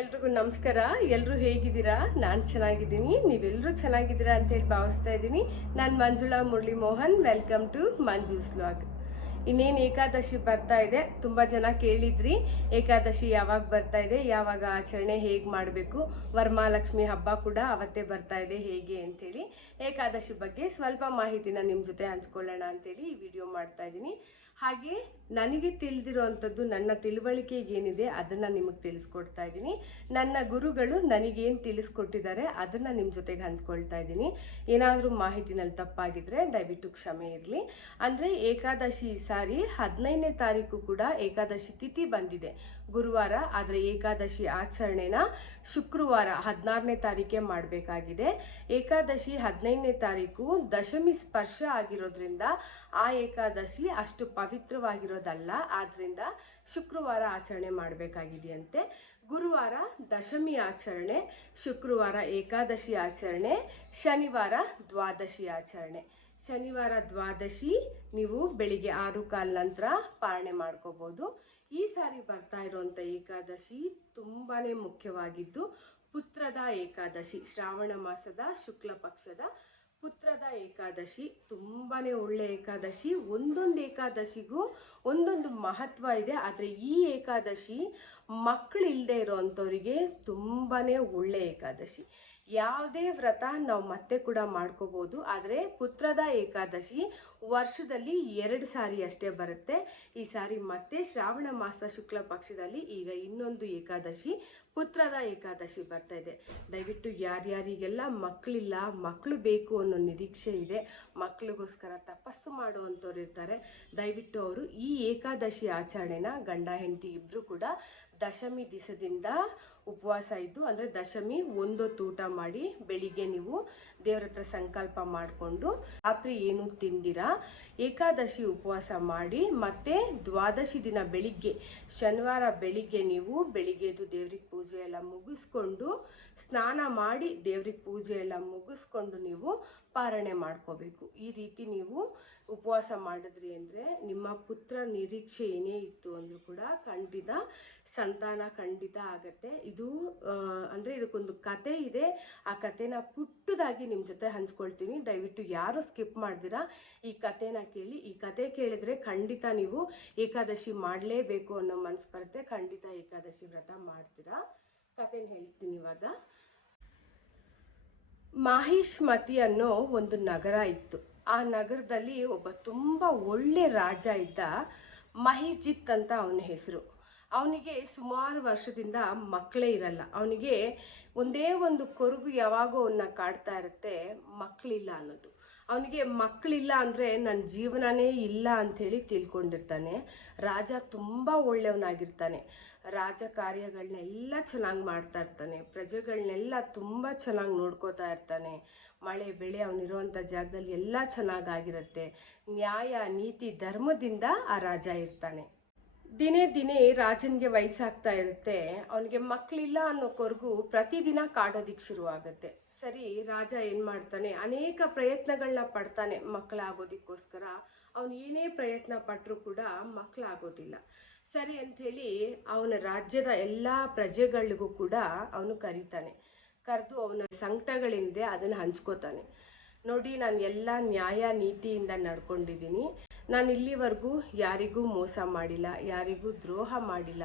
ಎಲ್ರಿಗೂ ನಮಸ್ಕಾರ. ಎಲ್ಲರೂ ಹೇಗಿದ್ದೀರಾ? ನಾನು ಚೆನ್ನಾಗಿದ್ದೀನಿ. ನೀವೆಲ್ಲರೂ ಚೆನ್ನಾಗಿದ್ದೀರಾ ಅಂತೇಳಿ ಭಾವಿಸ್ತಾ ಇದ್ದೀನಿ. ನಾನು Manjula Murali Mohan welcome to Manju's log ಇನ್ನೇನು ಏಕಾದಶಿ ಬರ್ತಾ ಇದೆ. ತುಂಬ ಜನ ಕೇಳಿದ್ರಿ. ಏಕಾದಶಿ ಯಾವಾಗ ಬರ್ತಾ ಇದೆ? ಯಾವಾಗ ಆಚರಣೆ ಹೇಗೆ ಮಾಡಬೇಕು? ವರಮಹಾಲಕ್ಷ್ಮಿ ಹಬ್ಬ ಕೂಡ ಅವತ್ತೇ ಬರ್ತಾ ಇದೆ. ಹೇಗೆ ಅಂತೇಳಿ ಏಕಾದಶಿ ಬಗ್ಗೆ ಸ್ವಲ್ಪ ಮಾಹಿತಿನ ನಿಮ್ಮ ಜೊತೆ ಹಂಚ್ಕೊಳ್ಳೋಣ ಅಂತೇಳಿ ಈ ವಿಡಿಯೋ ಮಾಡ್ತಾ ಇದ್ದೀನಿ. ಹಾಗೆ ನನಗೆ ತಿಳಿದಿರುವಂಥದ್ದು ನನ್ನ ತಿಳುವಳಿಕೆ ಏನಿದೆ ಅದನ್ನು ನಿಮಗೆ ತಿಳಿಸ್ಕೊಡ್ತಾ ಇದ್ದೀನಿ. ನನ್ನ ಗುರುಗಳು ನನಗೇನು ತಿಳಿಸ್ಕೊಟ್ಟಿದ್ದಾರೆ ಅದನ್ನು ನಿಮ್ಮ ಜೊತೆಗೆ ಹಂಚ್ಕೊಳ್ತಾ ಇದ್ದೀನಿ. ಏನಾದರೂ ಮಾಹಿತಿನಲ್ಲಿ ತಪ್ಪಾಗಿದ್ದರೆ ದಯವಿಟ್ಟು ಕ್ಷಮೆ ಇರಲಿ. ಅಂದರೆ ಏಕಾದಶಿ ಈ ಸಾರಿ ಹದಿನೈದನೇ ತಾರೀಕು ಕೂಡ ಏಕಾದಶಿ ತಿಥಿ ಬಂದಿದೆ. ಗುರುವಾರ, ಆದರೆ ಏಕಾದಶಿ ಆಚರಣೆನ ಶುಕ್ರವಾರ ಹದಿನಾರನೇ ತಾರೀಕೆ ಮಾಡಬೇಕಾಗಿದೆ. ಏಕಾದಶಿ ಹದಿನೈದನೇ ತಾರೀಕು ದಶಮಿ ಸ್ಪರ್ಶ ಆಗಿರೋದ್ರಿಂದ ಆ ಏಕಾದಶಿ ಅಷ್ಟು ಪವಿತ್ರವಾಗಿರೋದಲ್ಲ ಆದ್ದರಿಂದ ಶುಕ್ರವಾರ ಆಚರಣೆ ಮಾಡಬೇಕಾಗಿದೆಯಂತೆ. ಗುರುವಾರ ದಶಮಿ ಆಚರಣೆ, ಶುಕ್ರವಾರ ಏಕಾದಶಿ ಆಚರಣೆ, ಶನಿವಾರ ದ್ವಾದಶಿ ಆಚರಣೆ. ಶನಿವಾರ ದ್ವಾದಶಿ, ನೀವು ಬೆಳಿಗ್ಗೆ ಆರು ಕಾಲ ನಂತರ ಪಾಲನೆ ಮಾಡ್ಕೋಬೋದು. ಈ ಸಾರಿ ಬರ್ತಾ ಇರುವಂಥ ಏಕಾದಶಿ ತುಂಬಾ ಮುಖ್ಯವಾಗಿದ್ದು, ಪುತ್ರದ ಏಕಾದಶಿ, ಶ್ರಾವಣ ಮಾಸದ ಶುಕ್ಲ ಪಕ್ಷದ ಪುತ್ರದ ಏಕಾದಶಿ ತುಂಬಾ ಒಳ್ಳೆ ಏಕಾದಶಿ. ಒಂದೊಂದು ಏಕಾದಶಿಗೂ ಒಂದೊಂದು ಮಹತ್ವ ಇದೆ. ಆದರೆ ಈ ಏಕಾದಶಿ ಮಕ್ಕಳು ಇಲ್ಲದೆ ಇರೋವಂಥವ್ರಿಗೆ ತುಂಬಾ ಒಳ್ಳೆ ಏಕಾದಶಿ. ಯಾವುದೇ ವ್ರತ ನಾವು ಮತ್ತೆ ಕೂಡ ಮಾಡ್ಕೋಬೋದು. ಆದರೆ ಪುತ್ರದ ಏಕಾದಶಿ ವರ್ಷದಲ್ಲಿ ಎರಡು ಸಾರಿ ಅಷ್ಟೇ ಬರುತ್ತೆ. ಈ ಸಾರಿ ಮತ್ತೆ ಶ್ರಾವಣ ಮಾಸ ಶುಕ್ಲ ಪಕ್ಷದಲ್ಲಿ ಈಗ ಇನ್ನೊಂದು ಏಕಾದಶಿ ಪುತ್ರದ ಏಕಾದಶಿ ಬರ್ತಾ ಇದೆ. ದಯವಿಟ್ಟು ಯಾರ್ಯಾರಿಗೆಲ್ಲ ಮಕ್ಕಳಿಲ್ಲ ಮಕ್ಕಳು ಬೇಕು ಅನ್ನೋ ನಿರೀಕ್ಷೆ ಇದೆ ಮಕ್ಕಳಿಗೋಸ್ಕರ ತಪಸ್ಸು ಮಾಡುವಂಥವ್ರು ಇರ್ತಾರೆ ದಯವಿಟ್ಟು ಅವರು ಈ ಏಕಾದಶಿ ಆಚರಣೆನ ಗಂಡ, ಹೆಂಡತಿ ಇಬ್ಬರು ಕೂಡ ದಶಮಿ ದಿವಸದಿಂದ ಉಪವಾಸ ಇದ್ದು, ಅಂದರೆ ದಶಮಿ ಒಂದೊತ್ತು ಊಟ ಮಾಡಿ ಬೆಳಿಗ್ಗೆ ನೀವು ದೇವ್ರ ಹತ್ರ ಸಂಕಲ್ಪ ಮಾಡಿಕೊಂಡು ರಾತ್ರಿ ಏನು ತಿಂದಿರ, ಏಕಾದಶಿ ಉಪವಾಸ ಮಾಡಿ, ಮತ್ತೆ ದ್ವಾದಶಿ ದಿನ ಬೆಳಿಗ್ಗೆ, ಶನಿವಾರ ಬೆಳಿಗ್ಗೆ ನೀವು ಬೆಳಿಗ್ಗೆದು ದೇವ್ರಿಗೆ ಪೂಜೆ ಎಲ್ಲ ಮುಗಿಸ್ಕೊಂಡು ಸ್ನಾನ ಮಾಡಿ ದೇವ್ರಿಗೆ ಪೂಜೆ ಎಲ್ಲ ಮುಗಿಸ್ಕೊಂಡು ನೀವು ಪಾರಣೆ ಮಾಡ್ಕೋಬೇಕು. ಈ ರೀತಿ ನೀವು ಉಪವಾಸ ಮಾಡಿದ್ರಿ ಅಂದರೆ ನಿಮ್ಮ ಪುತ್ರ ನಿರೀಕ್ಷೆ ಏನೇ ಇತ್ತು ಅಂದರೂ ಕೂಡ ಖಂಡಿತ ಸಂತಾನ ಖಂಡಿತ ಆಗತ್ತೆ. ಇದು ಅಂದರೆ ಇದಕ್ಕೊಂದು ಕತೆ ಇದೆ. ಆ ಕತೆನ ಪುಟ್ಟದಾಗಿ ನಿಮ್ಮ ಜೊತೆ ಹಂಚ್ಕೊಳ್ತೀನಿ. ದಯವಿಟ್ಟು ಯಾರು ಸ್ಕಿಪ್ ಮಾಡ್ದಿರಾ, ಈ ಕತೆನ ಕೇಳಿ. ಈ ಕತೆ ಕೇಳಿದ್ರೆ ಖಂಡಿತ ನೀವು ಏಕಾದಶಿ ಮಾಡಲೇಬೇಕು ಅನ್ನೋ ಮನಸ್ಸು ಬರುತ್ತೆ ಖಂಡಿತ ಏಕಾದಶಿ ವ್ರತ ಮಾಡ್ತೀರಾ ಕತೆನ ಹೇಳ್ತೀನಿ ಇವಾಗ. ಮಾಹಿಷ್ಮತಿ ಅನ್ನೋ ಒಂದು ನಗರ ಇತ್ತು. ಆ ನಗರದಲ್ಲಿ ಒಬ್ಬ ತುಂಬ ಒಳ್ಳೆ ರಾಜ ಇದ್ದ ಮಹಿಜಿತ್ ಅಂತ ಅವನ ಹೆಸರು. ಅವನಿಗೆ ಸುಮಾರು ವರ್ಷದಿಂದ ಮಕ್ಕಳೇ ಇರಲ್ಲ. ಅವನಿಗೆ ಒಂದೇ ಒಂದು ಕೊರಗು ಯಾವಾಗೋ ಅವನ್ನ ಕಾಡ್ತಾ ಇರುತ್ತೆ, ಮಕ್ಕಳಿಲ್ಲ ಅನ್ನೋದು. ಅವನಿಗೆ ಮಕ್ಕಳಿಲ್ಲ ಅಂದರೆ ನನ್ನ ಜೀವನನೇ ಇಲ್ಲ ಅಂಥೇಳಿ ತಿಳ್ಕೊಂಡಿರ್ತಾನೆ. ರಾಜ ತುಂಬ ಒಳ್ಳೆಯವನಾಗಿರ್ತಾನೆ. ರಾಜ ಕಾರ್ಯಗಳನ್ನೆಲ್ಲ ಚೆನ್ನಾಗಿ ಮಾಡ್ತಾ ಇರ್ತಾನೆ. ಪ್ರಜೆಗಳನ್ನೆಲ್ಲ ತುಂಬ ಚೆನ್ನಾಗಿ ನೋಡ್ಕೋತಾ ಇರ್ತಾನೆ. ಮಳೆ, ಬೆಳೆ ಅವನಿರುವಂಥ ಜಾಗದಲ್ಲಿ ಎಲ್ಲ ಚೆನ್ನಾಗಾಗಿರುತ್ತೆ ನ್ಯಾಯ, ನೀತಿ, ಧರ್ಮದಿಂದ ಆ ರಾಜ ಇರ್ತಾನೆ. ದಿನೇ ದಿನೇ ರಾಜನಿಗೆ ವಯಸ್ಸಾಗ್ತಾ ಇರುತ್ತೆ, ಅವನಿಗೆ ಮಕ್ಕಳಿಲ್ಲ ಕೊರಗು ಪ್ರತಿದಿನ ಕಾಡೋದಿಕ್ಕೆ ಶುರುವಾಗುತ್ತೆ. ಸರಿ, ರಾಜ ಏನು ಮಾಡ್ತಾನೆ? ಅನೇಕ ಪ್ರಯತ್ನಗಳನ್ನ ಪಡ್ತಾನೆ ಮಕ್ಕಳಾಗೋದಕ್ಕೋಸ್ಕರ ಅವನು ಏನೇ ಪ್ರಯತ್ನ ಪಟ್ಟರೂ ಕೂಡ ಮಕ್ಕಳಾಗೋದಿಲ್ಲ ಸರಿ ಅಂಥೇಳಿ ಅವನ ರಾಜ್ಯದ ಎಲ್ಲ ಪ್ರಜೆಗಳಿಗೂ ಕೂಡ ಅವನು ಕರೀತಾನೆ. ಕರೆದು ಅವನ ಸಂಕಟಗಳಿಂದ ಅದನ್ನು ಹಂಚ್ಕೋತಾನೆ. ನೋಡಿ, ನಾನು ಎಲ್ಲ ನ್ಯಾಯ ನೀತಿಯಿಂದ ನಡ್ಕೊಂಡಿದ್ದೀನಿ. ನಾನು ಇಲ್ಲಿವರೆಗೂ ಯಾರಿಗೂ ಮೋಸ ಮಾಡಿಲ್ಲ, ಯಾರಿಗೂ ದ್ರೋಹ ಮಾಡಿಲ್ಲ,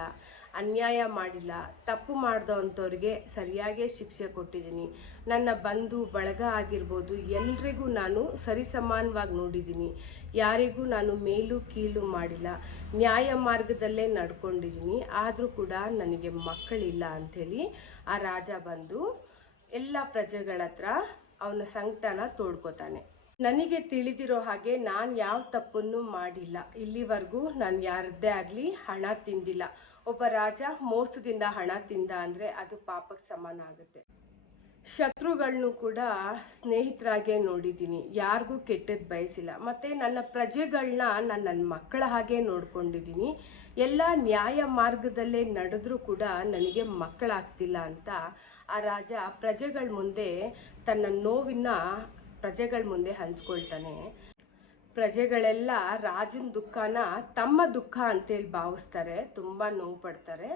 ಅನ್ಯಾಯ ಮಾಡಿಲ್ಲ, ತಪ್ಪು ಮಾಡಿದವಂಥವ್ರಿಗೆ ಸರಿಯಾಗೇ ಶಿಕ್ಷೆ ಕೊಟ್ಟಿದ್ದೀನಿ. ನನ್ನ ಬಂಧು ಬಳಗ ಆಗಿರ್ಬೋದು, ಎಲ್ರಿಗೂ ನಾನು ಸರಿಸಮಾನವಾಗಿ ನೋಡಿದ್ದೀನಿ. ಯಾರಿಗೂ ನಾನು ಮೇಲು ಕೀಳು ಮಾಡಿಲ್ಲ. ನ್ಯಾಯ ಮಾರ್ಗದಲ್ಲೇ ನಡ್ಕೊಂಡಿದ್ದೀನಿ. ಆದರೂ ಕೂಡ ನನಗೆ ಮಕ್ಕಳಿಲ್ಲ ಅಂಥೇಳಿ ಆ ರಾಜ ಬಂದು ಎಲ್ಲ ಪ್ರಜೆಗಳ ಹತ್ರ ಅವನ ಸಂಕಟನ ತೋಡ್ಕೋತಾನೆ. ನನಗೆ ತಿಳಿದಿರೋ ಹಾಗೆ ನಾನು ಯಾವ ತಪ್ಪನ್ನು ಮಾಡಿಲ್ಲ. ಇಲ್ಲಿವರೆಗೂ ನಾನು ಯಾರದ್ದೇ ಆಗಲಿ ಹಣ ತಿಂದಿಲ್ಲ. ಒಬ್ಬ ರಾಜ ಮೋಸದಿಂದ ಹಣ ತಿಂದ ಅಂದರೆ ಅದು ಪಾಪಕ್ಕೆ ಸಮಾನ ಆಗುತ್ತೆ. ಶತ್ರುಗಳನ್ನೂ ಕೂಡ ಸ್ನೇಹಿತರಾಗೆ ನೋಡಿದ್ದೀನಿ. ಯಾರಿಗೂ ಕೆಟ್ಟದ್ದು ಬಯಸಿಲ್ಲ. ಮತ್ತು ನನ್ನ ಪ್ರಜೆಗಳನ್ನ ನಾನು ನನ್ನ ಮಕ್ಕಳ ಹಾಗೆ ನೋಡ್ಕೊಂಡಿದ್ದೀನಿ. ಎಲ್ಲ ನ್ಯಾಯ ಮಾರ್ಗದಲ್ಲೇ ನಡೆದ್ರೂ ಕೂಡ ನನಗೆ ಮಕ್ಕಳಾಗ್ತಿಲ್ಲ ಅಂತ ಆ ರಾಜ ಪ್ರಜೆಗಳ ಮುಂದೆ ತನ್ನ ನೋವಿನ ಪ್ರಜೆಗಳ ಮುಂದೆ ಹಂಚ್ಕೊಳ್ತಾನೆ. ಪ್ರಜೆಗಳೆಲ್ಲ ರಾಜನ ದುಃಖನ ತಮ್ಮ ದುಃಖ ಅಂತೇಳಿ ಭಾವಿಸ್ತಾರೆ, ತುಂಬ ನೋವು ಪಡ್ತಾರೆ.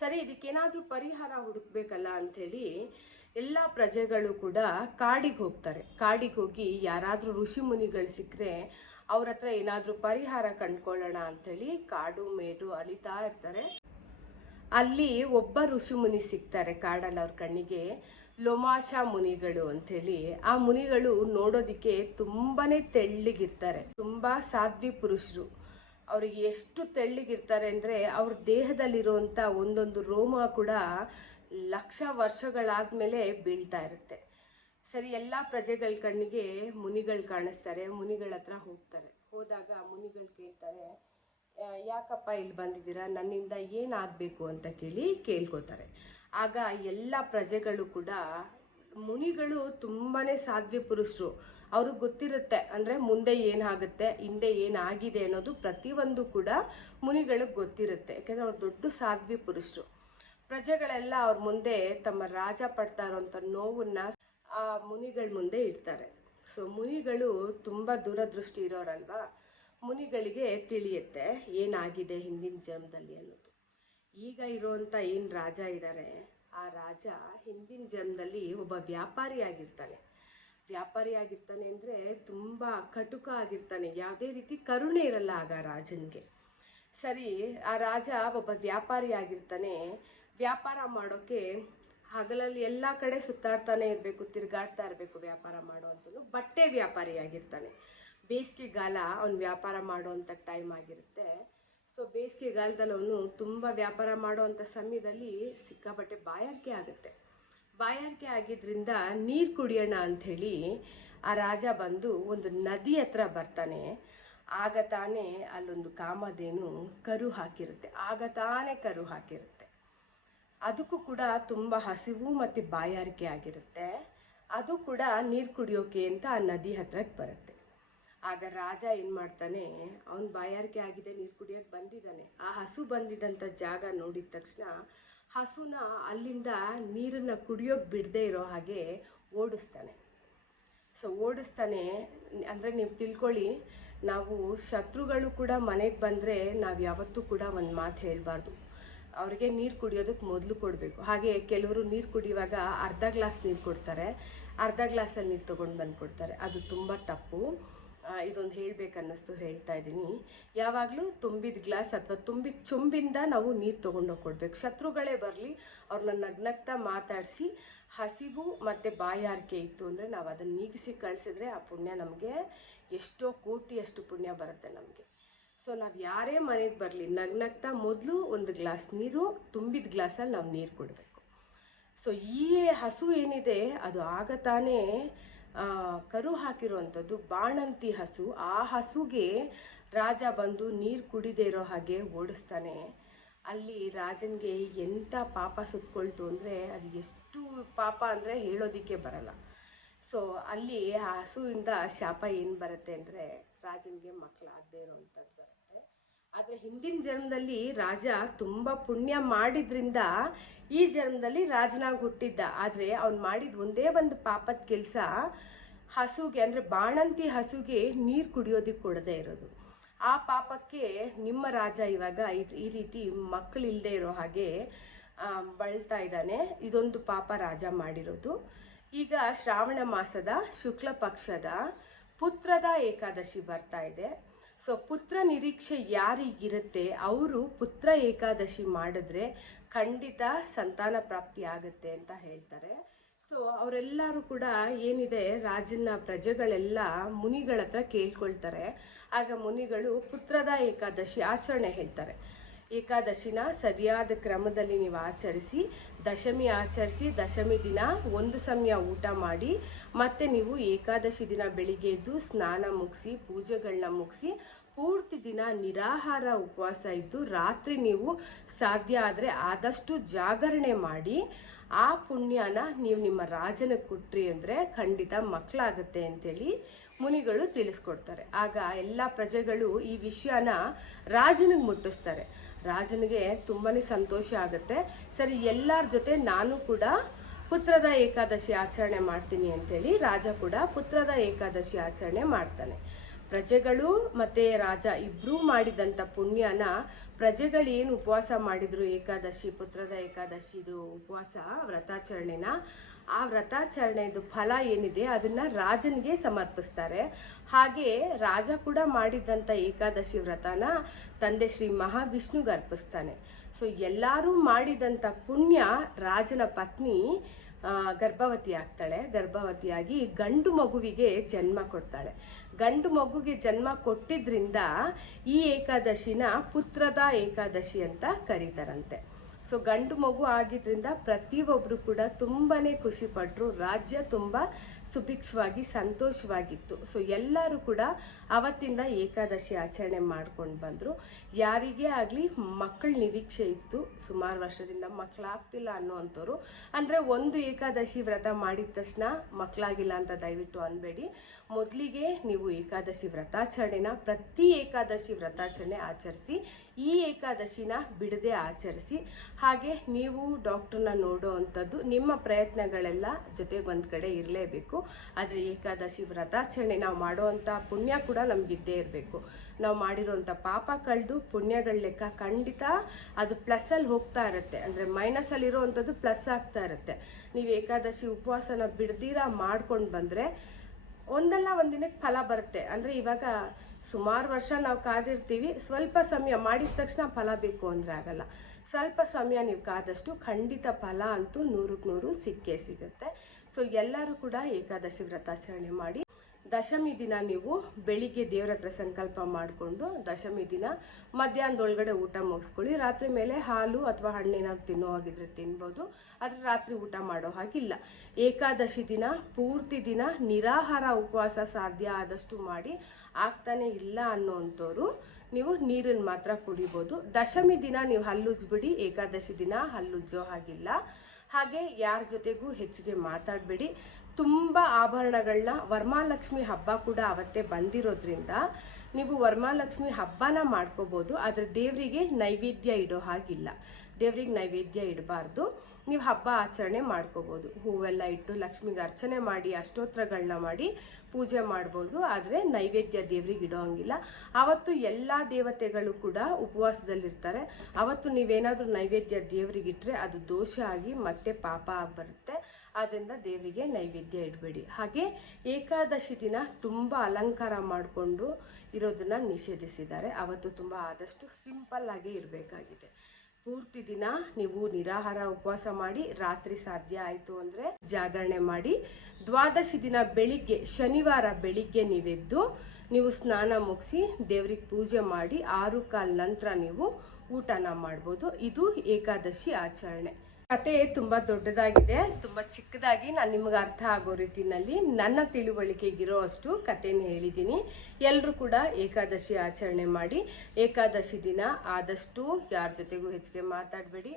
ಸರಿ, ಇದಕ್ಕೇನಾದರೂ ಪರಿಹಾರ ಹುಡುಕ್ಬೇಕಲ್ಲ ಅಂಥೇಳಿ ಎಲ್ಲ ಪ್ರಜೆಗಳು ಕೂಡ ಕಾಡಿಗೆ ಹೋಗ್ತಾರೆ. ಕಾಡಿಗೆ ಹೋಗಿ ಯಾರಾದರೂ ಋಷಿ ಮುನಿಗಳು ಸಿಕ್ಕರೆ ಅವ್ರ ಹತ್ರ ಏನಾದರೂ ಪರಿಹಾರ ಕಂಡ್ಕೊಳ್ಳೋಣ ಅಂಥೇಳಿ ಕಾಡು, ಮೇಡು ಅಳಿತಾ ಇರ್ತಾರೆ. ಅಲ್ಲಿ ಒಬ್ಬ ಋಷಿ ಮುನಿ ಸಿಗ್ತಾರೆ ಕಾಡಲ್ಲಿ ಅವ್ರ ಕಣ್ಣಿಗೆ. ಲೋಮಾಶ ಮುನಿಗಳು ಅಂಥೇಳಿ ಆ ಮುನಿಗಳು ನೋಡೋದಿಕ್ಕೆ ತುಂಬಾನೇ ತೆಳ್ಳಗಿರ್ತಾರೆ, ತುಂಬಾ ಸಾಧ್ವಿ ಪುರುಷರು. ಅವ್ರಿಗೆ ಎಷ್ಟು ತೆಳ್ಳಗಿರ್ತಾರೆ ಅಂದರೆ ಅವ್ರ ದೇಹದಲ್ಲಿರುವಂಥ ಒಂದೊಂದು ರೋಮ ಕೂಡ ಲಕ್ಷ ವರ್ಷಗಳಾದ್ಮೇಲೆ ಬೀಳ್ತಾ ಇರುತ್ತೆ. ಸರಿ, ಎಲ್ಲ ಪ್ರಜೆಗಳ ಕಣ್ಣಿಗೆ ಮುನಿಗಳು ಕಾಣಿಸ್ತಾರೆ, ಮುನಿಗಳ ಹತ್ರ ಹೋಗ್ತಾರೆ. ಹೋದಾಗ ಮುನಿಗಳು ಕೇಳ್ತಾರೆ ಯಾಕಪ್ಪ ಇಲ್ಲಿ ಬಂದಿದ್ದೀರಾ? ನನ್ನಿಂದ ಏನಾಗಬೇಕು? ಅಂತ ಕೇಳಿ ಕೇಳ್ಕೊತಾರೆ. ಆಗ ಎಲ್ಲ ಪ್ರಜೆಗಳು ಕೂಡ ಮುನಿಗಳು ತುಂಬಾನೇ ಸಾಧ್ವಿ ಪುರುಷರು. ಅವ್ರಿಗೆ ಗೊತ್ತಿರುತ್ತೆ, ಅಂದರೆ ಮುಂದೆ ಏನಾಗುತ್ತೆ, ಹಿಂದೆ ಏನಾಗಿದೆ ಅನ್ನೋದು ಪ್ರತಿಯೊಂದು ಕೂಡ ಮುನಿಗಳಿಗೆ ಗೊತ್ತಿರುತ್ತೆ. ಯಾಕೆಂದರೆ ಅವ್ರು ದೊಡ್ಡ ಸಾಧ್ವಿ ಪುರುಷರು. ಪ್ರಜೆಗಳೆಲ್ಲ ಅವ್ರ ಮುಂದೆ ತಮ್ಮ ರಾಜ ಪಡ್ತಾ ಇರೋಂಥ ನೋವನ್ನ ಆ ಮುನಿಗಳ ಮುಂದೆ ಇಡ್ತಾರೆ. ಸೊ, ಮುನಿಗಳು ತುಂಬ ದೂರದೃಷ್ಟಿ ಇರೋರಲ್ವಾ? ಮುನಿಗಳಿಗೆ ತಿಳಿಯುತ್ತೆ, ಏನಾಗಿದೆ ಹಿಂದಿನ ಜನ್ಮದಲ್ಲಿ ಅನ್ನೋದು. ಈಗ ಇರುವಂತ ಏನು ರಾಜ ಇದ್ದಾರೆ ಆ ರಾಜ ಹಿಂದಿನ ಜನ್ಮದಲ್ಲಿ ಒಬ್ಬ ವ್ಯಾಪಾರಿ ಆಗಿರ್ತಾನೆ ವ್ಯಾಪಾರಿ ಆಗಿರ್ತಾನೆ ಅಂದರೆ ತುಂಬ ಕಟುಕ ಆಗಿರ್ತಾನೆ. ಯಾವುದೇ ರೀತಿ ಕರುಣೆ ಇರಲ್ಲ ಆಗ ರಾಜನಿಗೆ. ಸರಿ, ಆ ರಾಜ ಒಬ್ಬ ವ್ಯಾಪಾರಿ ಆಗಿರ್ತಾನೆ ವ್ಯಾಪಾರ ಮಾಡೋಕ್ಕೆ ಹಗಲಲ್ಲಿ ಎಲ್ಲ ಕಡೆ ಸುತ್ತಾಡ್ತಾನೆ ಇರಬೇಕು, ತಿರುಗಾಡ್ತಾ ಇರಬೇಕು ವ್ಯಾಪಾರ ಮಾಡೋವಂಥದ್ದು ಬಟ್ಟೆ ವ್ಯಾಪಾರಿ ಆಗಿರ್ತಾನೆ ಬೇಸಿಗೆಗಾಲ ಅವ್ನು ವ್ಯಾಪಾರ ಮಾಡುವಂಥ ಟೈಮ್ ಆಗಿರುತ್ತೆ. ಸೊ ಬೇಸಿಗೆಗಾಲದಲ್ಲಿ ಅವನು ತುಂಬ ವ್ಯಾಪಾರ ಮಾಡುವಂಥ ಸಮಯದಲ್ಲಿ ಸಿಕ್ಕಾಪಟ್ಟೆ ಬಾಯಾರಿಕೆ ಆಗುತ್ತೆ. ಬಾಯಾರಿಕೆ ಆಗಿದ್ದರಿಂದ ನೀರು ಕುಡಿಯೋಣ ಅಂಥೇಳಿ ಆ ರಾಜ ಬಂದು ಒಂದು ನದಿ ಹತ್ರ ಬರ್ತಾನೆ. ಆಗ ತಾನೇ ಅಲ್ಲೊಂದು ಕಾಮಧೇನು ಕರು ಹಾಕಿರುತ್ತೆ. ಆಗ ತಾನೇ ಕರು ಹಾಕಿರುತ್ತೆ. ಅದಕ್ಕೂ ಕೂಡ ತುಂಬ ಹಸಿವು ಮತ್ತು ಬಾಯಾರಿಕೆ ಆಗಿರುತ್ತೆ. ಅದು ಕೂಡ ನೀರು ಕುಡಿಯೋಕೆ ಅಂತ ಆ ನದಿ ಹತ್ರಕ್ಕೆ ಬರುತ್ತೆ. ಆಗ ರಾಜ ಏನು ಮಾಡ್ತಾನೆ, ಅವನ ಬಾಯಾರಿಕೆ ಆಗಿದೆ, ನೀರು ಕುಡಿಯೋಕ್ಕೆ ಬಂದಿದ್ದಾನೆ. ಆ ಹಸು ಬಂದಿದ್ದಂಥ ಜಾಗ ನೋಡಿದ ತಕ್ಷಣ ಹಸುನ ಅಲ್ಲಿಂದ ನೀರನ್ನು ಕುಡಿಯೋಕೆ ಬಿಡದೇ ಇರೋ ಹಾಗೆ ಓಡಿಸ್ತಾನೆ. ಸೊ ಓಡಿಸ್ತಾನೆ, ಅಂದರೆ ನೀವು ತಿಳ್ಕೊಳ್ಳಿ, ನಾವು ಶತ್ರುಗಳು ಕೂಡ ಮನೆಗೆ ಬಂದರೆ ನಾವು ಯಾವತ್ತೂ ಕೂಡ ಒಂದು ಮಾತು ಹೇಳಬಾರ್ದು. ಅವ್ರಿಗೆ ನೀರು ಕುಡಿಯೋದಕ್ಕೆ ಮೊದಲು ಕೊಡಬೇಕು. ಹಾಗೆ ಕೆಲವರು ನೀರು ಕುಡಿಯುವಾಗ ಅರ್ಧ ಗ್ಲಾಸ್ ನೀರು ಕೊಡ್ತಾರೆ. ಅರ್ಧ ಗ್ಲಾಸಲ್ಲಿ ನೀರು ತೊಗೊಂಡು ಬಂದು ಕೊಡ್ತಾರೆ ಅದು ತುಂಬ ತಪ್ಪು. ಇದೊಂದು ಹೇಳಬೇಕನ್ನಿಸ್ತು ಹೇಳ್ತಾ ಇದ್ದೀನಿ. ಯಾವಾಗಲೂ ತುಂಬಿದ ಗ್ಲಾಸ್ ಅಥವಾ ತುಂಬಿದ ಚುಂಬಿಂದ ನಾವು ನೀರು ತೊಗೊಂಡೋಗಿ ಕೊಡ್ಬೇಕು. ಶತ್ರುಗಳೇ ಬರಲಿ ಅವ್ರನ್ನ ನಗ್ನಗ್ತಾ ಮಾತಾಡಿಸಿ, ಹಸಿವು ಮತ್ತು ಬಾಯಾರಿಕೆ ಇತ್ತು ಅಂದರೆ ನಾವು ಅದನ್ನು ನೀಗಿಸಿ ಕಳಿಸಿದ್ರೆ ಆ ಪುಣ್ಯ ನಮಗೆ ಎಷ್ಟೋ ಕೋಟಿ ಅಷ್ಟು ಪುಣ್ಯ ಬರುತ್ತೆ ನಮಗೆ. ಸೊ ನಾವು ಯಾರೇ ಮನೆಗೆ ಬರಲಿ, ನಗ್ನಗ್ತಾ ಮೊದಲು ಒಂದು ಗ್ಲಾಸ್ ನೀರು, ತುಂಬಿದ ಗ್ಲಾಸಲ್ಲಿ ನಾವು ನೀರು ಕೊಡಬೇಕು. ಸೊ ಈ ಹಸು ಏನಿದೆ, ಅದು ಆಗ ತಾನೇ ಕರು ಹಾಕಿರುವಂಥದ್ದು ಬಾಣಂತಿ ಹಸು. ಆ ಹಸುಗೆ ರಾಜ ಬಂದು ನೀರು ಕುಡಿದೇ ಇರೋ ಹಾಗೆ ಓಡಿಸ್ತಾನೆ. ಅಲ್ಲಿ ರಾಜನಿಗೆ ಎಂಥ ಪಾಪ ಸುತ್ತಕೊಳ್ತು ಅಂದರೆ ಅದು ಎಷ್ಟು ಪಾಪ ಅಂದರೆ ಹೇಳೋದಕ್ಕೆ ಬರಲ್ಲ. ಸೊ ಅಲ್ಲಿ ಆ ಹಸುವಿಂದ ಶಾಪ ಏನು ಬರುತ್ತೆ ಅಂದರೆ ರಾಜನಿಗೆ ಮಕ್ಕಳಾಗದೇ ಇರೋವಂಥದ್ದು. ಆದರೆ ಹಿಂದಿನ ಜನ್ಮದಲ್ಲಿ ರಾಜ ತುಂಬ ಪುಣ್ಯ ಮಾಡಿದ್ರಿಂದ ಈ ಜನ್ಮದಲ್ಲಿ ರಾಜನಾಗಿ ಹುಟ್ಟಿದ್ದ. ಆದರೆ ಅವ್ನು ಮಾಡಿದ ಒಂದೇ ಒಂದು ಪಾಪದ ಕೆಲಸ ಹಸುಗೆ, ಅಂದರೆ ಬಾಣಂತಿ ಹಸುಗೆ ನೀರು ಕುಡಿಯೋದಕ್ಕೆ ಕೊಡದೇ ಇರೋದು. ಆ ಪಾಪಕ್ಕೆ ನಿಮ್ಮ ರಾಜ ಇವಾಗ ಈ- ರೀತಿ ಮಕ್ಕಳಿಲ್ಲದೆ ಇರೋ ಹಾಗೆ ಬಳ್ತಾ ಇದ್ದಾನೆ. ಇದೊಂದು ಪಾಪ ರಾಜ ಮಾಡಿರೋದು. ಈಗ ಶ್ರಾವಣ ಮಾಸದ ಶುಕ್ಲ ಪಕ್ಷದ ಪುತ್ರದ ಏಕಾದಶಿ ಬರ್ತಾ ಇದೆ. ಸೊ ಪುತ್ರ ನಿರೀಕ್ಷೆ ಯಾರಿಗಿರುತ್ತೆ? ಅವರು ಪುತ್ರ ಏಕಾದಶಿ ಮಾಡಿದ್ರೆ ಖಂಡಿತ ಸಂತಾನ ಪ್ರಾಪ್ತಿ ಆಗುತ್ತೆ ಅಂತ ಹೇಳ್ತಾರೆ. ಸೊ ಅವರೆಲ್ಲರೂ ಕೂಡ ಏನಿದೆ, ರಾಜನ ಪ್ರಜೆಗಳೆಲ್ಲ ಮುನಿಗಳ ಹತ್ರ ಕೇಳ್ಕೊಳ್ತಾರೆ. ಆಗ ಮುನಿಗಳು ಪುತ್ರದ ಏಕಾದಶಿ ಆಚರಣೆ ಹೇಳ್ತಾರೆ. ಏಕಾದಶಿನ ಸರಿಯಾದ ಕ್ರಮದಲ್ಲಿ ನೀವು ಆಚರಿಸಿ, ದಶಮಿ ಆಚರಿಸಿ, ದಶಮಿ ದಿನ ಒಂದು ಸಮಯ ಊಟ ಮಾಡಿ, ಮತ್ತೆ ನೀವು ಏಕಾದಶಿ ದಿನ ಬೆಳಿಗ್ಗೆ ಎದ್ದು ಸ್ನಾನ ಮುಗಿಸಿ ಪೂಜೆಗಳನ್ನ ಮುಗಿಸಿ, ಪೂರ್ತಿ ದಿನ ನಿರಾಹಾರ ಉಪವಾಸ ಇದ್ದು, ರಾತ್ರಿ ನೀವು ಸಾಧ್ಯ ಆದರೆ ಆದಷ್ಟು ಜಾಗರಣೆ ಮಾಡಿ, ಆ ಪುಣ್ಯನ ನೀವು ನಿಮ್ಮ ರಾಜನ ಕೊಟ್ರಿ ಅಂದರೆ ಖಂಡಿತ ಮಕ್ಕಳಾಗತ್ತೆ ಅಂತೇಳಿ ಮುನಿಗಳು ತಿಳಿಸ್ಕೊಡ್ತಾರೆ. ಆಗ ಎಲ್ಲ ಪ್ರಜೆಗಳು ಈ ವಿಷಯನ ರಾಜನಿಗೆ ಮುಟ್ಟಿಸ್ತಾರೆ. ರಾಜನಿಗೆ ತುಂಬಾ ಸಂತೋಷ ಆಗುತ್ತೆ. ಸರಿ, ಎಲ್ಲರ ಜೊತೆ ನಾನು ಕೂಡ ಪುತ್ರದ ಏಕಾದಶಿ ಆಚರಣೆ ಮಾಡ್ತೀನಿ ಅಂತೇಳಿ ರಾಜ ಕೂಡ ಪುತ್ರದ ಏಕಾದಶಿ ಆಚರಣೆ ಮಾಡ್ತಾನೆ. ಪ್ರಜೆಗಳು ಮತ್ತು ರಾಜ ಇಬ್ಬರೂ ಮಾಡಿದಂಥ ಪುಣ್ಯನ ಪ್ರಜೆಗಳು ಏನು ಉಪವಾಸ ಮಾಡಿದ್ರು? ಏಕಾದಶಿ, ಪುತ್ರದ ಏಕಾದಶಿದು ಉಪವಾಸ, ವ್ರತಾಚರಣೆನ. ಆ ವ್ರತಾಚರಣೆದು ಫಲ ಏನಿದೆ, ಅದನ್ನು ರಾಜನಿಗೆ ಸಮರ್ಪಿಸ್ತಾರೆ. ಹಾಗೆ ರಾಜ ಕೂಡ ಮಾಡಿದಂಥ ಏಕಾದಶಿ ವ್ರತನ ತಂದೆ ಶ್ರೀ ಮಹಾವಿಷ್ಣುಗೆ ಅರ್ಪಿಸ್ತಾನೆ. ಸೊ, ಎಲ್ಲರೂ ಮಾಡಿದಂಥ ಪುಣ್ಯ ರಾಜನ ಪತ್ನಿ ಗರ್ಭವತಿ ಆಗ್ತಾಳೆ ಗರ್ಭವತಿಯಾಗಿ ಗಂಡು ಮಗುವಿಗೆ ಜನ್ಮ ಕೊಡ್ತಾಳೆ. ಗಂಡು ಮಗುಗೆ ಜನ್ಮ ಕೊಟ್ಟಿದ್ರಿಂದ ಈ ಏಕಾದಶಿನ ಪುತ್ರದ ಏಕಾದಶಿ ಅಂತ ಕರೀತಾರಂತೆ. ಸೊ ಗಂಡು ಮಗು ಆಗಿದ್ರಿಂದ ಪ್ರತಿಯೊಬ್ಬರು ಕೂಡ ತುಂಬಾನೇ ಖುಷಿ ಪಟ್ಟರು ರಾಜ್ಯ ತುಂಬ ಸುಭಿಕ್ಷವಾಗಿ, ಸಂತೋಷವಾಗಿತ್ತು. ಸೊ ಎಲ್ಲರೂ ಕೂಡ ಅವತ್ತಿಂದ ಏಕಾದಶಿ ಆಚರಣೆ ಮಾಡ್ಕೊಂಡು ಬಂದರು. ಯಾರಿಗೆ ಆಗಲಿ ಮಕ್ಕಳ ನಿರೀಕ್ಷೆ ಇತ್ತು. ಸುಮಾರು ವರ್ಷದಿಂದ ಮಕ್ಕಳಾಗ್ತಿಲ್ಲ ಅನ್ನೋವಂಥವ್ರು. ಅಂದರೆ ಒಂದು ಏಕಾದಶಿ ವ್ರತ ಮಾಡಿದ ತಕ್ಷಣ ಮಕ್ಕಳಾಗಿಲ್ಲ ಅಂತ ದಯವಿಟ್ಟು ಅನ್ಬೇಡಿ. ಮೊದಲಿಗೆ ನೀವು ಏಕಾದಶಿ ವ್ರತಾಚರಣೆನ ಪ್ರತಿ ಏಕಾದಶಿ ವ್ರತಾಚರಣೆ ಆಚರಿಸಿ, ಈ ಏಕಾದಶಿನ ಬಿಡದೆ ಆಚರಿಸಿ, ಹಾಗೆ ನೀವು ಡಾಕ್ಟ್ರನ್ನ ನೋಡೋ ಅಂಥದ್ದು ನಿಮ್ಮ ಪ್ರಯತ್ನಗಳೆಲ್ಲ ಜೊತೆಗೆ ಒಂದು ಕಡೆ ಇರಲೇಬೇಕು. ಆದರೆ ಏಕಾದಶಿ ವ್ರತಾಚರಣೆ ನಾವು ಮಾಡುವಂಥ ಪುಣ್ಯ ಕೂಡ ನಮಗಿದ್ದೇ ಇರಬೇಕು. ನಾವು ಮಾಡಿರೋಂಥ ಪಾಪ ಕಳೆದು ಪುಣ್ಯಗಳ ಲೆಕ್ಕ ಖಂಡಿತ ಅದು ಪ್ಲಸ್ಸಲ್ಲಿ ಹೋಗ್ತಾ ಇರುತ್ತೆ. ಅಂದರೆ ಮೈನಸಲ್ಲಿರೋ ಅಂಥದ್ದು ಪ್ಲಸ್ ಆಗ್ತಾ ಇರುತ್ತೆ. ನೀವು ಏಕಾದಶಿ ಉಪವಾಸನ ಬಿಡ್ದಿರ ಮಾಡ್ಕೊಂಡು ಬಂದರೆ ಒಂದಲ್ಲ ಒಂದಿನಕ್ಕೆ ಫಲ ಬರುತ್ತೆ. ಅಂದರೆ ಇವಾಗ ಸುಮಾರು ವರ್ಷ ನಾವು ಕಾದಿರ್ತೀವಿ. ಸ್ವಲ್ಪ ಸಮಯ ಮಾಡಿದ ತಕ್ಷಣ ಫಲ ಬೇಕು ಅಂದರೆ ಆಗಲ್ಲ. ಸ್ವಲ್ಪ ಸಮಯ ನೀವು ಕಾದಷ್ಟು ಖಂಡಿತ ಫಲ ಅಂತೂ ನೂರಕ್ಕೆ ನೂರು ಸಿಕ್ಕೇ ಸಿಗುತ್ತೆ. ಸೊ ಎಲ್ಲರೂ ಕೂಡ ಏಕಾದಶಿ ವ್ರತಾಚರಣೆ ಮಾಡಿ ದಶಮಿ ದಿನ ನೀವು ಬೆಳಿಗ್ಗೆ ದೇವ್ರ ಹತ್ರ ಸಂಕಲ್ಪ ಮಾಡಿಕೊಂಡು ದಶಮಿ ದಿನ ಮಧ್ಯಾಹ್ನದೊಳಗಡೆ ಊಟ ಮುಗಿಸ್ಕೊಳ್ಳಿ. ರಾತ್ರಿ ಮೇಲೆ ಹಾಲು ಅಥವಾ ಹಣ್ಣೇನಾದ್ರು ತಿನ್ನೋ ಹಾಗಿದ್ರೆ ತಿನ್ಬೋದು. ಆದರೆ ರಾತ್ರಿ ಊಟ ಮಾಡೋ ಹಾಗಿಲ್ಲ. ಏಕಾದಶಿ ದಿನ, ಪೂರ್ತಿ ದಿನ ನಿರಾಹಾರ ಉಪವಾಸ ಸಾಧ್ಯ ಆದಷ್ಟು ಮಾಡಿ ಆಗ್ತಾನೆ ಇಲ್ಲ ಅನ್ನೋವಂಥವ್ರು ನೀವು ನೀರನ್ನು ಮಾತ್ರ ಕುಡಿಬೋದು. ದಶಮಿ ದಿನ ನೀವು ಹಲ್ಲುಜ್ಬಿಡಿ ಏಕಾದಶಿ ದಿನ ಹಲ್ಲುಜ್ಜೋ ಹಾಗಿಲ್ಲ. ಹಾಗೆ ಯಾರ ಜೊತೆಗೂ ಹೆಚ್ಚಿಗೆ ಮಾತಾಡಬೇಡಿ. ತುಂಬ ಆಭರಣಗಳನ್ನ ವರಮಹಾಲಕ್ಷ್ಮಿ ಹಬ್ಬ ಕೂಡ ಅವತ್ತೇ ಬಂದಿರೋದ್ರಿಂದ ನೀವು ವರಮಹಾಲಕ್ಷ್ಮಿ ಹಬ್ಬನ ಮಾಡ್ಕೋಬೋದು, ಆದರೆ ದೇವರಿಗೆ ನೈವೇದ್ಯ ಇಡೋ ಹಾಗಿಲ್ಲ. ದೇವ್ರಿಗೆ ನೈವೇದ್ಯ ಇಡಬಾರ್ದು. ನೀವು ಹಬ್ಬ ಆಚರಣೆ ಮಾಡ್ಕೋಬೋದು. ಹೂವೆಲ್ಲ ಇಟ್ಟು ಲಕ್ಷ್ಮಿಗೆ ಅರ್ಚನೆ ಮಾಡಿ, ಅಷ್ಟೋತ್ರಗಳನ್ನ ಮಾಡಿ ಪೂಜೆ ಮಾಡ್ಬೋದು. ಆದರೆ ನೈವೇದ್ಯ ದೇವ್ರಿಗೆ ಇಡೋ ಹಂಗಿಲ್ಲ ಆವತ್ತು ಎಲ್ಲ ದೇವತೆಗಳು ಕೂಡ ಉಪವಾಸದಲ್ಲಿರ್ತಾರೆ. ಆವತ್ತು ನೀವೇನಾದರೂ ನೈವೇದ್ಯ ದೇವ್ರಿಗೆ ಇಟ್ಟರೆ ಅದು ದೋಷ ಆಗಿ ಮತ್ತೆ ಪಾಪ ಆಗಿ ಬರುತ್ತೆ ಆದ್ದರಿಂದ ದೇವರಿಗೆ ನೈವೇದ್ಯ ಇಡಬೇಡಿ. ಹಾಗೆ ಏಕಾದಶಿ ದಿನ ತುಂಬ ಅಲಂಕಾರ ಮಾಡಿಕೊಂಡು ಇರೋದನ್ನು ನಿಷೇಧಿಸಿದ್ದಾರೆ. ಅವತ್ತು ತುಂಬ ಆದಷ್ಟು ಸಿಂಪಲ್ ಆಗಿ ಇರಬೇಕಾಗಿದೆ. ಪೂರ್ತಿ ದಿನ ನೀವು ನಿರಾಹಾರ ಉಪವಾಸ ಮಾಡಿ ರಾತ್ರಿ ಸಾಧ್ಯ ಆಯಿತು ಅಂದರೆ ಜಾಗರಣೆ ಮಾಡಿ. ದ್ವಾದಶಿ ದಿನ ಬೆಳಿಗ್ಗೆ, ಶನಿವಾರ ಬೆಳಿಗ್ಗೆ ನೀವೆದ್ದು ನೀವು ಸ್ನಾನ ಮುಗಿಸಿ ದೇವ್ರಿಗೆ ಪೂಜೆ ಮಾಡಿ ಆರು ಕಾಲ ನಂತರ ನೀವು ಊಟನ ಮಾಡ್ಬೋದು. ಇದು ಏಕಾದಶಿ ಆಚರಣೆ. ಕತೆ ತುಂಬ ದೊಡ್ಡದಾಗಿದೆ, ತುಂಬ ಚಿಕ್ಕದಾಗಿ ನಾನು ನಿಮ್ಗೆ ಅರ್ಥ ಆಗೋ ರೀತಿನಲ್ಲಿ ನನ್ನ ತಿಳುವಳಿಕೆಗಿರೋ ಅಷ್ಟು ಕಥೆನ ಹೇಳಿದ್ದೀನಿ. ಎಲ್ಲರೂ ಕೂಡ ಏಕಾದಶಿ ಆಚರಣೆ ಮಾಡಿ, ಏಕಾದಶಿ ದಿನ ಆದಷ್ಟು ಯಾರ ಜೊತೆಗೂ ಹೆಚ್ಚಿಗೆ ಮಾತಾಡಬೇಡಿ,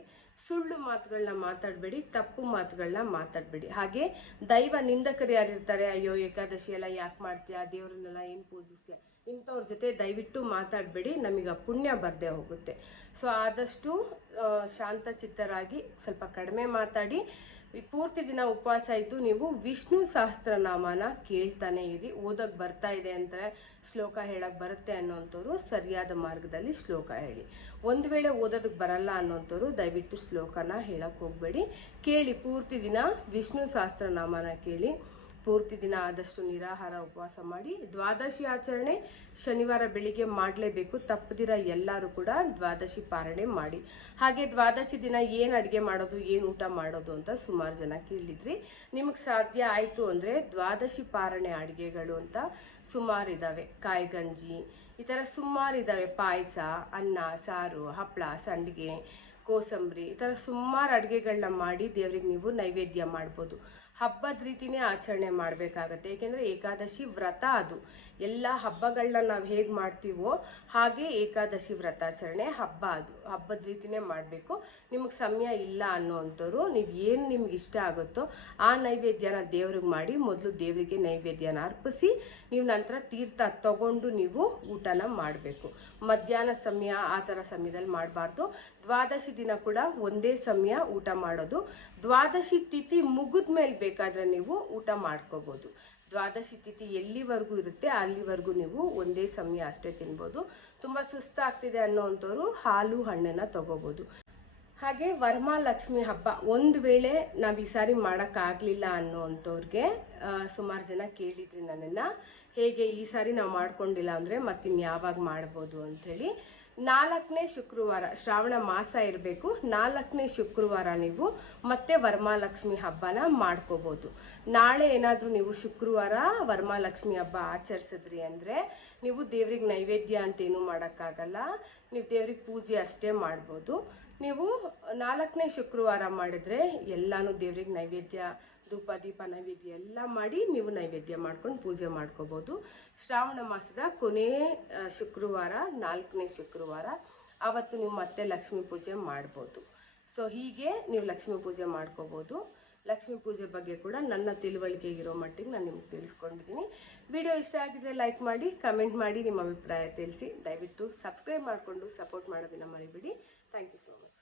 ಸುಳ್ಳು ಮಾತುಗಳನ್ನ ಮಾತಾಡಬೇಡಿ, ತಪ್ಪು ಮಾತುಗಳನ್ನ ಮಾತಾಡಬೇಡಿ. ಹಾಗೆ ದೈವ ನಿಂದಕರು ಯಾರಿರ್ತಾರೆ, ಅಯ್ಯೋ ಏಕಾದಶಿ ಎಲ್ಲ ಯಾಕೆ ಮಾಡ್ತೀಯಾ? ದೇವ್ರನ್ನೆಲ್ಲ ಏನು ಪೂಜಿಸ್ತೀಯ? ಇಂಥವ್ರ ಜೊತೆ ದಯವಿಟ್ಟು ಮಾತಾಡಬೇಡಿ, ನಮಗೆ ಪುಣ್ಯ ಬರದೇ ಹೋಗುತ್ತೆ. ಸೊ ಆದಷ್ಟು ಶಾಂತಚಿತ್ತರಾಗಿ ಸ್ವಲ್ಪ ಕಡಿಮೆ ಮಾತಾಡಿ ಪೂರ್ತಿ ದಿನ ಉಪವಾಸ ಇದ್ದು ನೀವು ವಿಷ್ಣು ಸಹಸ್ರನಾಮನ ಕೇಳ್ತಾನೆ ಇರಿ. ಓದೋಕೆ ಬರ್ತಾ ಇದೆ ಅಂದರೆ ಶ್ಲೋಕ ಹೇಳಕ್ಕೆ ಬರುತ್ತೆ ಅನ್ನೋಂಥವ್ರು ಸರಿಯಾದ ಮಾರ್ಗದಲ್ಲಿ ಶ್ಲೋಕ ಹೇಳಿ. ಒಂದು ವೇಳೆ ಓದೋದಕ್ಕೆ ಬರಲ್ಲ ಅನ್ನೋಂಥವ್ರು ದಯವಿಟ್ಟು ಶ್ಲೋಕನ ಹೇಳಕ್ಕೆ ಹೋಗಬೇಡಿ. ಕೇಳಿ ಪೂರ್ತಿ ದಿನ ವಿಷ್ಣು ಸಹಸ್ರನಾಮನ ಕೇಳಿ. ಪೂರ್ತಿ ದಿನ ಆದಷ್ಟು ನಿರಾಹಾರ ಉಪವಾಸ ಮಾಡಿ ದ್ವಾದಶಿ ಆಚರಣೆ ಶನಿವಾರ ಬೆಳಿಗ್ಗೆ ಮಾಡಲೇಬೇಕು. ತಪ್ಪದಿರ ಎಲ್ಲರೂ ಕೂಡ ದ್ವಾದಶಿ ಪಾರಣೆ ಮಾಡಿ. ಹಾಗೆ ದ್ವಾದಶಿ ದಿನ ಏನು ಅಡುಗೆ ಮಾಡೋದು, ಏನು ಊಟ ಮಾಡೋದು ಅಂತ ಸುಮಾರು ಜನ ಕೇಳಿದ್ರಿ. ನಿಮಗೆ ಸಾಧ್ಯ ಆಯಿತು ಅಂದರೆ ದ್ವಾದಶಿ ಪಾರಣೆ ಅಡುಗೆಗಳು ಅಂತ ಸುಮಾರು ಇದ್ದಾವೆ ಕಾಯಿಗಂಜಿ ಈ ಥರ ಸುಮಾರು ಇದ್ದಾವೆ ಪಾಯಸ, ಅನ್ನ, ಸಾರು ಹಪ್ಪಳ ಸಂಡಿಗೆ, ಕೋಸಂಬರಿ ಈ ಥರ ಸುಮಾರು ಅಡುಗೆಗಳನ್ನ ಮಾಡಿ ದೇವರಿಗೆ ನೀವು ನೈವೇದ್ಯ ಮಾಡ್ಬೋದು. ಹಬ್ಬದ ರೀತಿನೇ ಆಚರಣೆ ಮಾಡಬೇಕಾಗತ್ತೆ. ಏಕೆಂದರೆ ಏಕಾದಶಿ ವ್ರತ ಅದು. ಎಲ್ಲ ಹಬ್ಬಗಳನ್ನ ನಾವು ಹೇಗೆ ಮಾಡ್ತೀವೋ ಹಾಗೆ ಏಕಾದಶಿ ವ್ರತಾಚರಣೆ ಹಬ್ಬ ಅದು. ಹಬ್ಬದ ರೀತಿನೇ ಮಾಡಬೇಕು. ನಿಮಗೆ ಸಮಯ ಇಲ್ಲ ಅನ್ನೋವಂಥವ್ರು ನೀವು ಏನು ನಿಮ್ಗೆ ಇಷ್ಟ ಆಗುತ್ತೋ ಆ ನೈವೇದ್ಯನ ದೇವ್ರಿಗೆ ಮಾಡಿ ಮೊದಲು ದೇವರಿಗೆ ನೈವೇದ್ಯನ ಅರ್ಪಿಸಿ, ನೀವು ನಂತರ ತೀರ್ಥ ತಗೊಂಡು ನೀವು ಊಟನ ಮಾಡಬೇಕು. ಮಧ್ಯಾಹ್ನ ಸಮಯ ಆ ಥರ ಸಮಯದಲ್ಲಿ ಮಾಡಬಾರ್ದು. ದ್ವಾದಶಿ ದಿನ ಕೂಡ ಒಂದೇ ಸಮಯ ಊಟ ಮಾಡೋದು. ದ್ವಾದಶಿ ತಿಥಿ ಮುಗಿದ ಮೇಲೆ ಬೇಕಾದರೆ ನೀವು ಊಟ ಮಾಡ್ಕೋಬೋದು. ದ್ವಾದಶಿ ತಿಥಿ ಎಲ್ಲಿವರೆಗೂ ಇರುತ್ತೆ, ಅಲ್ಲಿವರೆಗೂ ನೀವು ಒಂದೇ ಸಮಯ ಅಷ್ಟೇ ತಿನ್ಬೋದು. ತುಂಬ ಸುಸ್ತಾಗ್ತಿದೆ ಅನ್ನೋವಂಥವ್ರು ಹಾಲು ಹಣ್ಣನ್ನು ತಗೋಬೋದು. ಹಾಗೆ ವರಮಹಾಲಕ್ಷ್ಮಿ ಹಬ್ಬ, ಒಂದು ವೇಳೆ ನಾವು ಈ ಸಾರಿ ಮಾಡೋಕ್ಕಾಗಲಿಲ್ಲ ಅನ್ನೋವಂಥವ್ರಿಗೆ ಸುಮಾರು ಜನ ಕೇಳಿದ್ರಿ ನನ್ನನ್ನು. ಹೇಗೆ ಈ ಸಾರಿ ನಾವು ಮಾಡ್ಕೊಂಡಿಲ್ಲ ಅಂದರೆ ಮತ್ತಿನ್ಯಾವಾಗ ಮಾಡ್ಬೋದು ಅಂಥೇಳಿ. ನಾಲ್ಕನೇ ಶುಕ್ರವಾರ ಶ್ರಾವಣ ಮಾಸ ಇರಬೇಕು. ನಾಲ್ಕನೇ ಶುಕ್ರವಾರ ನೀವು ಮತ್ತೆ ವರಮಾಲಕ್ಷ್ಮಿ ಹಬ್ಬನ ಮಾಡ್ಕೋಬೋದು. ನಾಳೆ ಏನಾದರೂ ನೀವು ಶುಕ್ರವಾರ ವರಮಾಲಕ್ಷ್ಮಿ ಹಬ್ಬ ಆಚರಿಸಿದ್ರಿ ಅಂದರೆ ನೀವು ದೇವ್ರಿಗೆ ನೈವೇದ್ಯ ಅಂತೇನು ಮಾಡೋಕ್ಕಾಗಲ್ಲ. ನೀವು ದೇವ್ರಿಗೆ ಪೂಜೆ ಅಷ್ಟೇ ಮಾಡ್ಬೋದು. ನೀವು ನಾಲ್ಕನೇ ಶುಕ್ರವಾರ ಮಾಡಿದರೆ ಎಲ್ಲಾನು ದೇವ್ರಿಗೆ ನೈವೇದ್ಯ ಧೂಪ ದೀಪ ನೈವೇದ್ಯ ಎಲ್ಲ ಮಾಡಿ ನೀವು ನೈವೇದ್ಯ ಮಾಡ್ಕೊಂಡು ಪೂಜೆ ಮಾಡ್ಕೋಬೋದು. ಶ್ರಾವಣ ಮಾಸದ ಕೊನೆ ಶುಕ್ರವಾರ, ನಾಲ್ಕನೇ ಶುಕ್ರವಾರ ಆವತ್ತು ನೀವು ಮತ್ತೆ ಲಕ್ಷ್ಮೀ ಪೂಜೆ ಮಾಡ್ಬೋದು. ಸೊ ಹೀಗೆ ನೀವು ಲಕ್ಷ್ಮೀ ಪೂಜೆ ಮಾಡ್ಕೋಬೋದು. ಲಕ್ಷ್ಮೀ ಪೂಜೆ ಬಗ್ಗೆ ಕೂಡ ನನ್ನ ತಿಳುವಳಿಕೆ ಇರೋ ಮಟ್ಟಿಗೆ ನಾನು ನಿಮ್ಗೆ ತಿಳಿಸ್ಕೊಂಡಿದ್ದೀನಿ. ವಿಡಿಯೋ ಇಷ್ಟ ಆಗಿದ್ರೆ ಲೈಕ್ ಮಾಡಿ, ಕಮೆಂಟ್ ಮಾಡಿ, ನಿಮ್ಮ ಅಭಿಪ್ರಾಯ ತಿಳಿಸಿ. ದಯವಿಟ್ಟು ಸಬ್ಸ್ಕ್ರೈಬ್ ಮಾಡಿಕೊಂಡು ಸಪೋರ್ಟ್ ಮಾಡೋದನ್ನು ಮರಿಬೇಡಿ. Thank you so much